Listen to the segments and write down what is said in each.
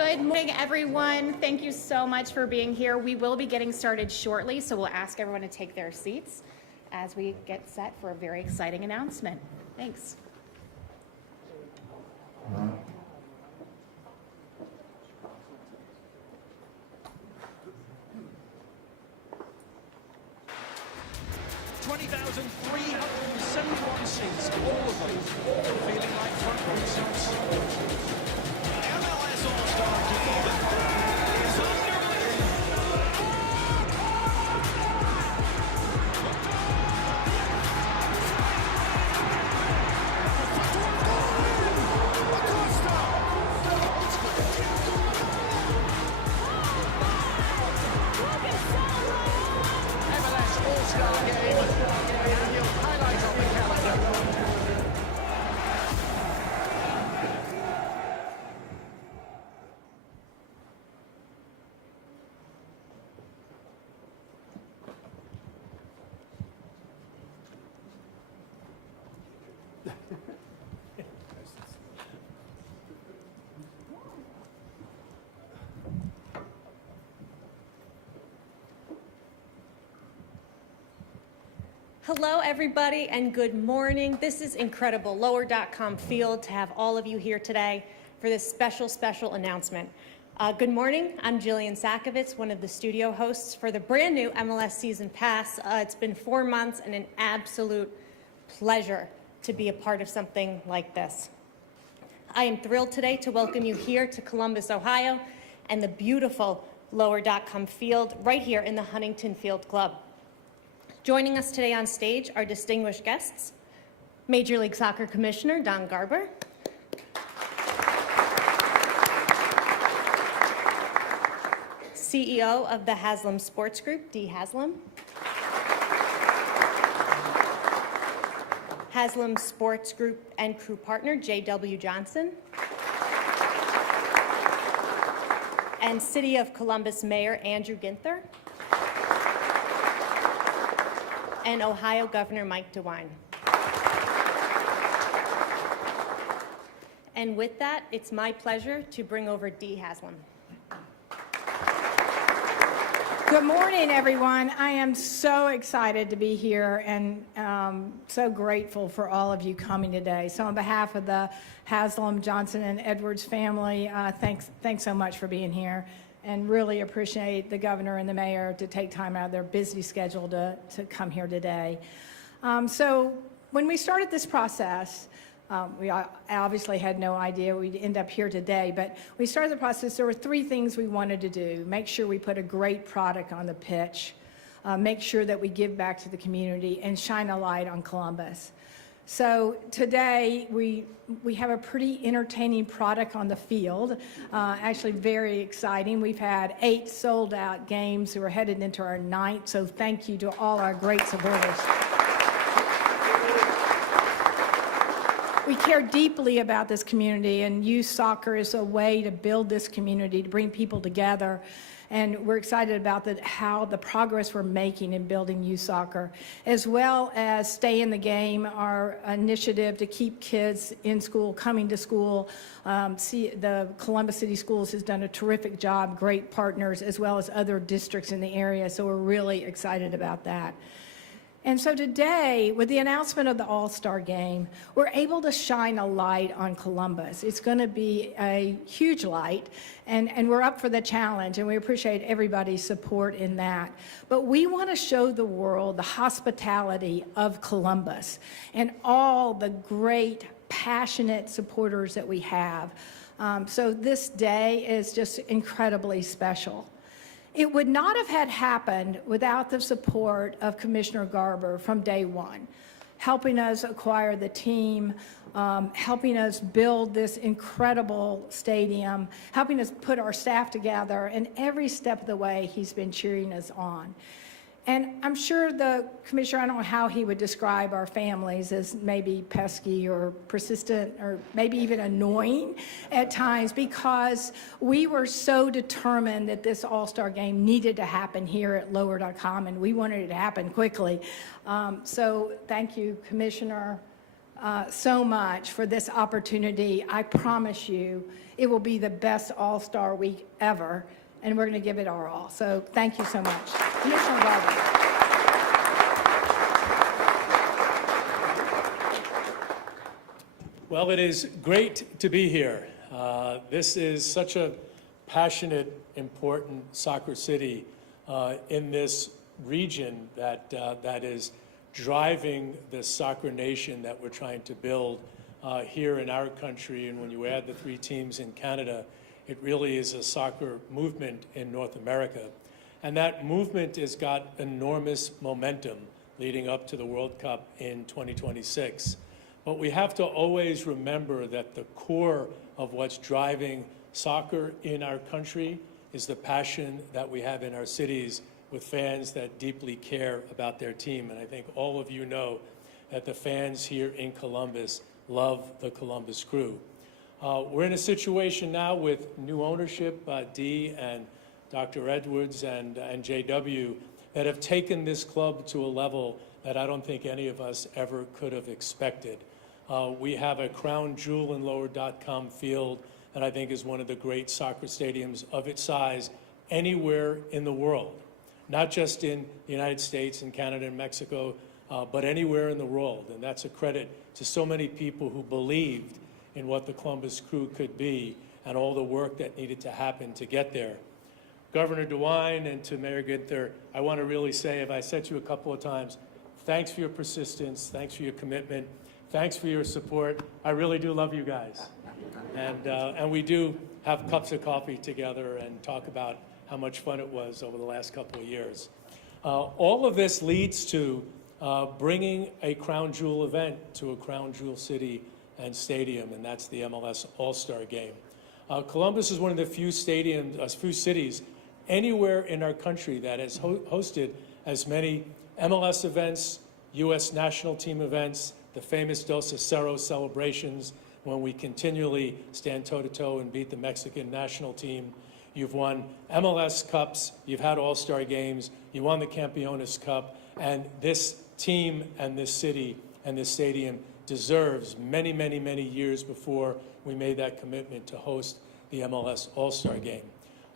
Good morning, everyone. Thank you so much for being here. We will be getting started shortly, so we'll ask everyone to take their seats as we get set for a very exciting announcement. Thanks. $20,371 seats, all of them feeling like front row seats. The MLS All-Star Game is underway. MLS All-Star Game, the annual highlight on the calendar. Hello, everybody, and good morning. This is incredible. Lower.com field to have all of you here today for this special announcement. Good morning. I'm Jillian Sakovitz, one of the studio hosts for the brand new MLS Season Pass. It's been 4 months and an absolute pleasure to be a part of something like this. I am thrilled today to welcome you here to Columbus, Ohio, and the beautiful Lower.com field right here in the Huntington Field Club. Joining us today on stage are distinguished guests, Major League Soccer Commissioner Don Garber, CEO of the Haslam Sports Group, Dee Haslam, Haslam Sports Group and crew partner, J.W. Johnson, and City of Columbus Mayor Andrew Ginther, and Ohio Governor Mike DeWine. And with that, it's my pleasure to bring over Dee Haslam. Good morning, everyone. I am so excited to be here and so grateful for all of you coming today. So on behalf of the Haslam, Johnson, and Edwards family, thanks so much for being here, and really appreciate the governor and the mayor to take time out of their busy schedule to come here today. So when we started this process, we obviously had no idea we'd end up here today, but we started the process. There were 3 things we wanted to do: make sure we put a great product on the pitch, make sure that we give back to the community, and shine a light on Columbus. So today we have a pretty entertaining product on the field, actually very exciting. We've had 8 sold out games. We're headed into our 9th, so thank you to all our great supporters. We care deeply about this community, and youth soccer is a way to build this community, to bring people together. And we're excited about how the progress we're making in building youth soccer, as well as Stay in the Game, our initiative to keep kids in school, coming to school. The Columbus City Schools has done a terrific job, great partners, as well as other districts in the area. So we're really excited about that. And so today, with the announcement of the All-Star Game, we're able to shine a light on Columbus. It's going to be a huge light, and we're up for the challenge, and we appreciate everybody's support in that. But we want to show the world the hospitality of Columbus and all the great, passionate supporters that we have. So this day is just incredibly special. It would not have had happened without the support of Commissioner Garber from day one, helping us acquire the team, helping us build this incredible stadium, helping us put our staff together, and every step of the way he's been cheering us on. And I'm sure the commissioner, I don't know how he would describe our families, as maybe pesky or persistent or maybe even annoying at times, because we were so determined that this All-Star Game needed to happen here at Lower.com, and we wanted it to happen quickly. So thank you, Commissioner, so much for this opportunity. I promise you, it will be the best All-Star Week ever, and we're going to give it our all. So thank you so much. Commissioner Garber. Well, it is great to be here. This is such a passionate, important soccer city in this region that is driving the soccer nation that we're trying to build here in our country. And when you add the 3 teams in Canada, it really is a soccer movement in North America. And that movement has got enormous momentum leading up to the World Cup in 2026. But we have to always remember that the core of what's driving soccer in our country is the passion that we have in our cities with fans that deeply care about their team. And I think all of you know that the fans here in Columbus love the Columbus Crew. We're in a situation now with new ownership, Dee and Dr. Edwards and JW, that have taken this club to a level that I don't think any of us ever could have expected. We have a crown jewel in lower.com field that I think is one of the great soccer stadiums of its size anywhere in the world, not just in the United States and Canada and Mexico, but anywhere in the world. And that's a credit to so many people who believed in what the Columbus Crew could be and all the work that needed to happen to get there. Governor DeWine and to Mayor Ginther, I want to really say, if I said to you a couple of times, thanks for your persistence, thanks for your commitment, thanks for your support. I really do love you guys. And we do have cups of coffee together and talk about how much fun it was over the last couple of years. All of this leads to bringing a crown jewel event to a crown jewel city and stadium, and that's the MLS All-Star Game. Columbus is one of the few cities anywhere in our country that has hosted as many MLS events, U.S. national team events, the famous Dos Aceros celebrations when we continually stand toe-to-toe and beat the Mexican national team. You've won MLS Cups, you've had All-Star Games, you won the Campeones Cup, and this team and this city and this stadium deserves many, many, many years before we made that commitment to host the MLS All-Star Game.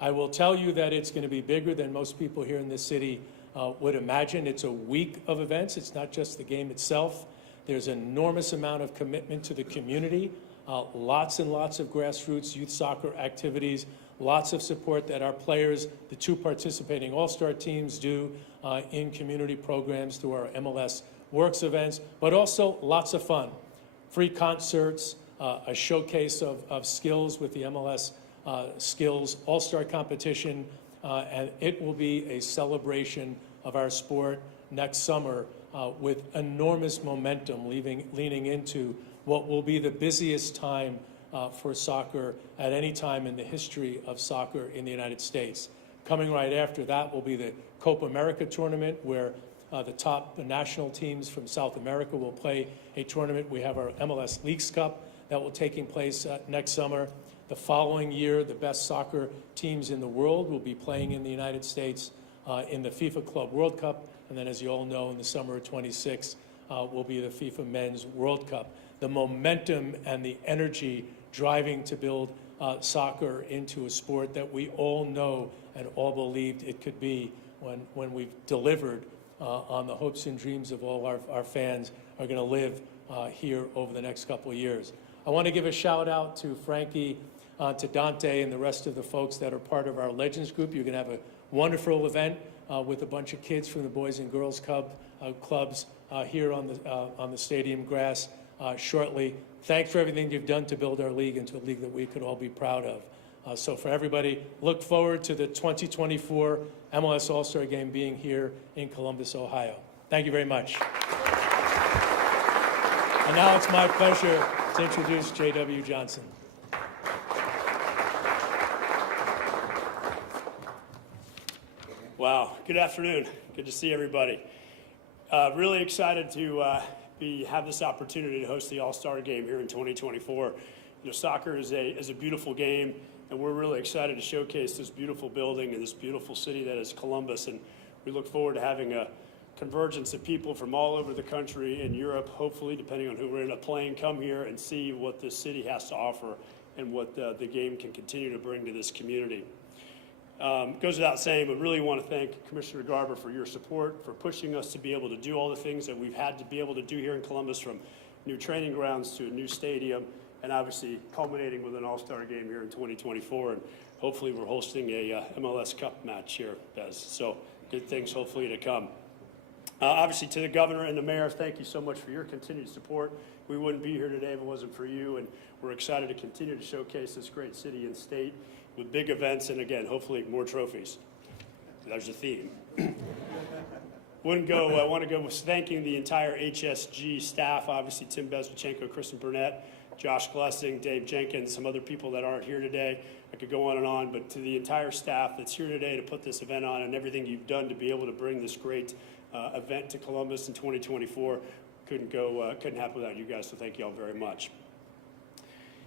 I will tell you that it's going to be bigger than most people here in this city would imagine. It's a week of events. It's not just the game itself. There's an enormous amount of commitment to the community, lots and lots of grassroots youth soccer activities, lots of support that our players, the 2 participating All-Star teams, do in community programs through our MLS Works events, but also lots of fun. Free concerts, a showcase of skills with the MLS Skills All-Star competition, and it will be a celebration of our sport next summer with enormous momentum leaning into what will be the busiest time for soccer at any time in the history of soccer in the United States. Coming right after that will be the Copa America tournament, where the top national teams from South America will play a tournament. We have our MLS Leagues Cup that will taking place next summer. The following year, the best soccer teams in the world will be playing in the United States in the FIFA Club World Cup. And then, as you all know, in the summer of 26 will be the FIFA Men's World Cup. The momentum and the energy driving to build soccer into a sport that we all know and all believed it could be when we've delivered on the hopes and dreams of all our fans are going to live here over the next couple of years. I want to give a shout out to Frankie, to Dante, and the rest of the folks that are part of our Legends group. You're going to have a wonderful event with a bunch of kids from the Boys and Girls clubs here on the stadium grass shortly. Thanks for everything you've done to build our league into a league that we could all be proud of. So for everybody, look forward to the 2024 MLS All-Star Game being here in Columbus, Ohio. Thank you very much. And now it's my pleasure to introduce J.W. Johnson. Wow, good afternoon. Good to see everybody. Really excited to have this opportunity to host the All-Star Game here in 2024. You know, soccer is a beautiful game, and we're really excited to showcase this beautiful building and this beautiful city that is Columbus. And we look forward to having a convergence of people from all over the country and Europe, hopefully, depending on who we're in a plane, come here and see what this city has to offer and what the game can continue to bring to this community. Goes without saying, but really want to thank Commissioner Garber for your support, for pushing us to be able to do all the things that we've had to be able to do here in Columbus, from new training grounds to a new stadium, and obviously culminating with an All-Star Game here in 2024. And hopefully we're hosting a MLS Cup match here, Bez. So good things hopefully to come. Obviously, to the governor and the mayor, thank you so much for your continued support. We wouldn't be here today if it wasn't for you, and we're excited to continue to showcase this great city and state with big events and, again, hopefully more trophies. There's a theme. I want to go with thanking the entire HSG staff, obviously Tim Bezbachenko, Kristen Burnett, Josh Glessing, Dave Jenkins, some other people that aren't here today. I could go on, but to the entire staff that's here today to put this event on and everything you've done to be able to bring this great event to Columbus in 2024, couldn't happen without you guys, so thank you all very much.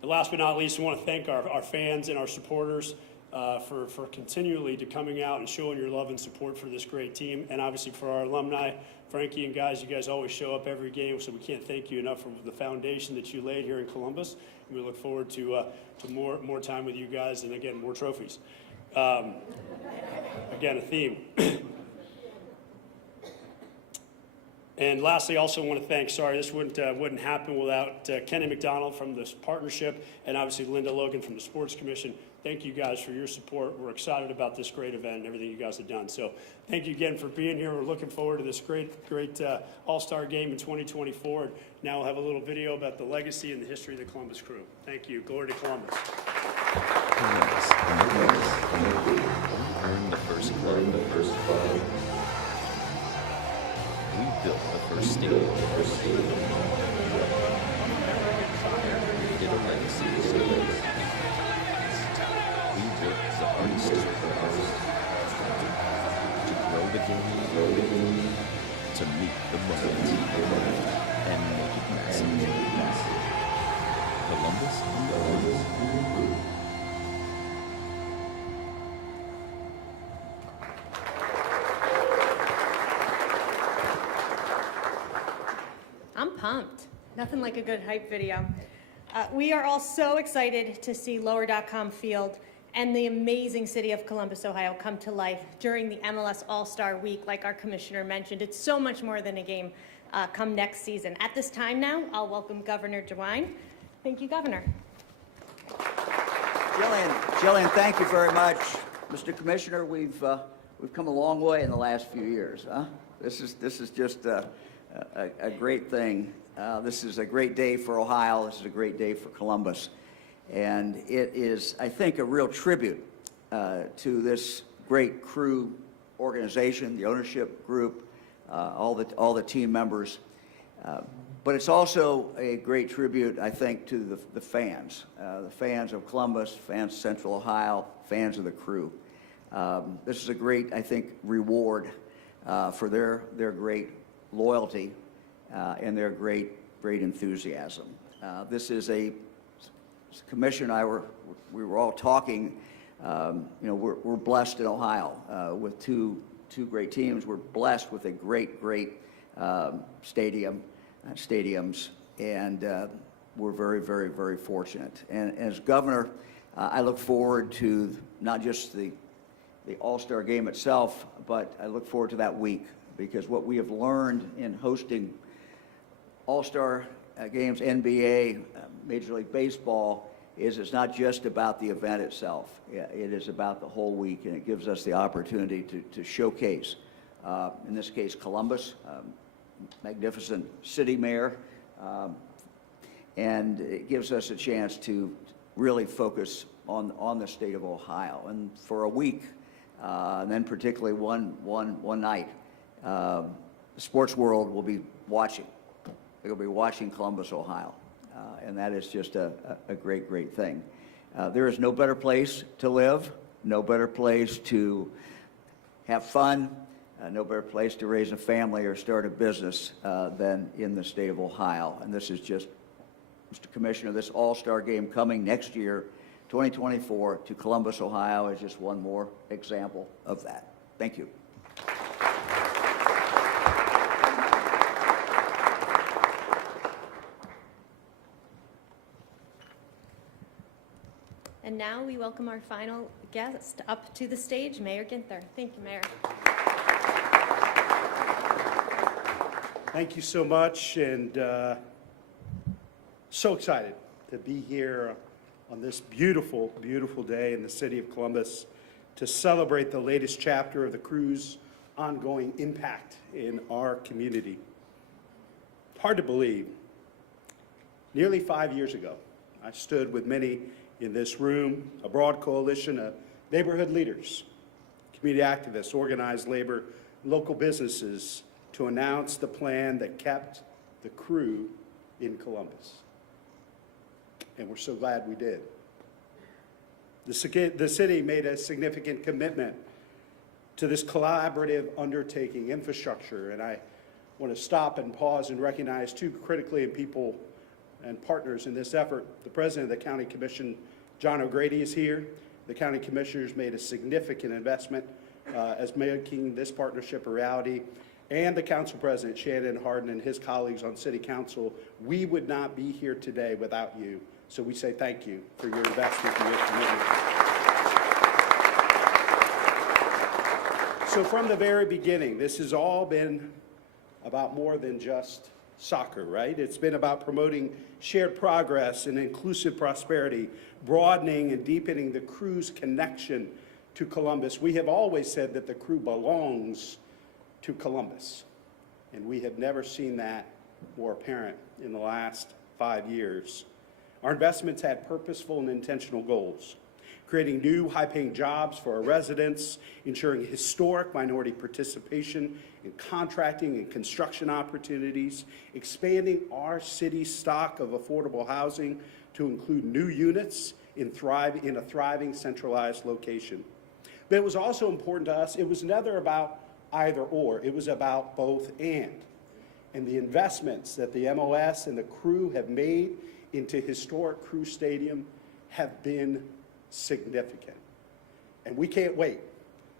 And last but not least, we want to thank our fans and our supporters for continually coming out and showing your love and support for this great team, and obviously for our alumni, Frankie and guys. You guys always show up every game, so we can't thank you enough for the foundation that you laid here in Columbus. And we look forward to more time with you guys, and again, more trophies. Again, a theme. And lastly, I also want to thank, this wouldn't happen without Kenny McDonald from this partnership, and obviously Linda Logan from the Sports Commission. Thank you guys for your support. We're excited about this great event and everything you guys have done. So thank you again for being here. We're looking forward to this great All-Star Game in 2024. And now we'll have a little video about the legacy and the history of the Columbus Crew. Thank you. Glory to Columbus. Columbus. We earned the first club. We built the first stadium. We did a legacy. We worked the hardest to grow the game, to meet the moment, and make it massive. Columbus. I'm pumped. Nothing like a good hype video. We are all so excited to see Lower.com Field and the amazing city of Columbus, Ohio come to life during the MLS All-Star Week, like our commissioner mentioned. It's so much more than a game come next season. At this time now, I'll welcome Governor DeWine. Thank you, Governor. Jillian, thank you very much. Mr. Commissioner, we've come a long way in the last few years. Huh? This is just a great thing. This is a great day for Ohio. This is a great day for Columbus. And it is, I think, a real tribute to this great crew organization, the ownership group, all the team members. But it's also a great tribute, I think, to the fans of Columbus, fans of Central Ohio, fans of the crew. This is a great, I think, reward for their great loyalty and their great enthusiasm. This is a commission. We were all talking. We're blessed in Ohio with two great teams. We're blessed with a great stadiums, and we're very, very, very fortunate. And as governor, I look forward to not just the All-Star Game itself, but I look forward to that week, because what we have learned in hosting All-Star games, NBA, Major League Baseball, is it's not just about the event itself. It is about the whole week, and it gives us the opportunity to showcase, in this case, Columbus, magnificent city mayor, and it gives us a chance to really focus on the state of Ohio. And for a week, and then particularly one night, the sports world will be watching. They'll be watching Columbus, Ohio, and that is just a great thing. There is no better place to live, no better place to have fun, no better place to raise a family or start a business than in the state of Ohio. And this is just, Mr. Commissioner, this All-Star Game coming next year, 2024, to Columbus, Ohio, is just one more example of that. Thank you. now we welcome our final guest up to the stage, Mayor Ginther. Thank you, Mayor. Thank you so much, and so excited to be here on this beautiful, beautiful day in the city of Columbus to celebrate the latest chapter of the Crew's ongoing impact in our community. Hard to believe, nearly 5 years ago, I stood with many in this room, a broad coalition of neighborhood leaders, community activists, organized labor, local businesses, to announce the plan that kept the Crew in Columbus. And we're so glad we did. The city made a significant commitment to this collaborative undertaking, infrastructure, and I want to stop and pause and recognize two critically important people and partners in this effort. The president of the County Commission, John O'Grady, is here. The county commissioners made a significant investment as making this partnership a reality. And the council president, Shannon Hardin, and his colleagues on city council. We would not be here today without you. So we say thank you for your investment and your commitment. So from the very beginning, this has all been about more than just soccer, right? It's been about promoting shared progress and inclusive prosperity, broadening and deepening the Crew's connection to Columbus. We have always said that the Crew belongs to Columbus, and we have never seen that more apparent in the last 5 years. Our investments had purposeful and intentional goals, creating new high-paying jobs for our residents, ensuring historic minority participation in contracting and construction opportunities, expanding our city's stock of affordable housing to include new units in a thriving centralized location. But it was also important to us, it was never about either or, it was about both and. And the investments that the MLS and the Crew have made into historic Crew Stadium have been significant. And we can't wait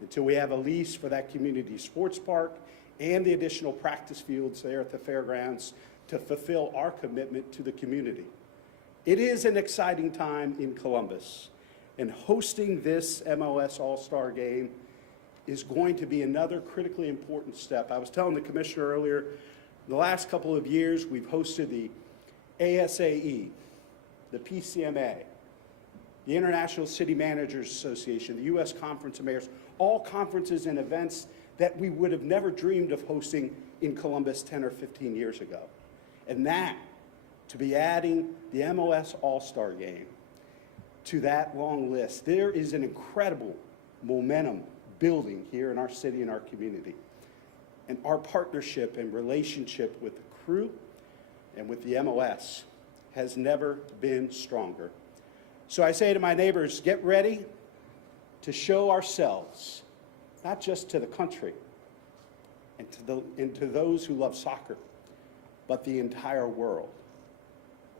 until we have a lease for that community sports park and the additional practice fields there at the fairgrounds to fulfill our commitment to the community. It is an exciting time in Columbus, and hosting this MLS All-Star Game is going to be another critically important step. I was telling the commissioner earlier, the last couple of years we've hosted the ASAE, the PCMA, the International City Managers Association, the U.S. Conference of Mayors, all conferences and events that we would have never dreamed of hosting in Columbus 10 or 15 years ago. And that, to be adding the MLS All-Star Game to that long list, there is an incredible momentum building here in our city and our community. And our partnership and relationship with the Crew and with the MLS has never been stronger. So I say to my neighbors, get ready to show ourselves, not just to the country and to those who love soccer, but the entire world.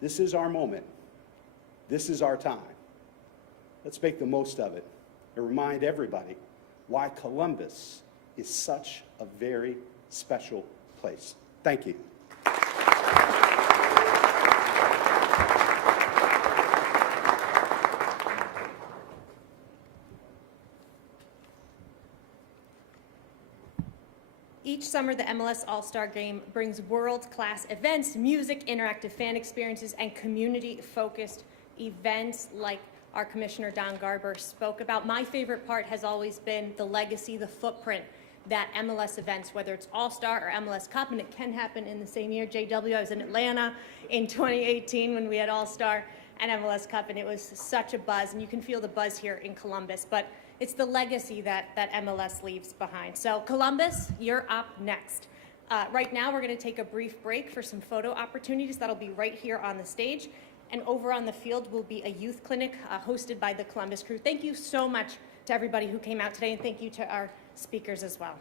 This is our moment. This is our time. Let's make the most of it and remind everybody why Columbus is such a very special place. Thank you. Each summer, the MLS All-Star Game brings world-class events, music, interactive fan experiences, and community-focused events like our Commissioner Don Garber spoke about. My favorite part has always been the legacy, the footprint that MLS events, whether it's All-Star or MLS Cup, and it can happen in the same year. JW, I was in Atlanta in 2018 when we had All-Star and MLS Cup, and it was such a buzz, and you can feel the buzz here in Columbus. But it's the legacy that MLS leaves behind. So Columbus, you're up next. Right now, we're going to take a brief break for some photo opportunities. That'll be right here on the stage. And over on the field will be a youth clinic hosted by the Columbus Crew. Thank you so much to everybody who came out today, and thank you to our speakers as well.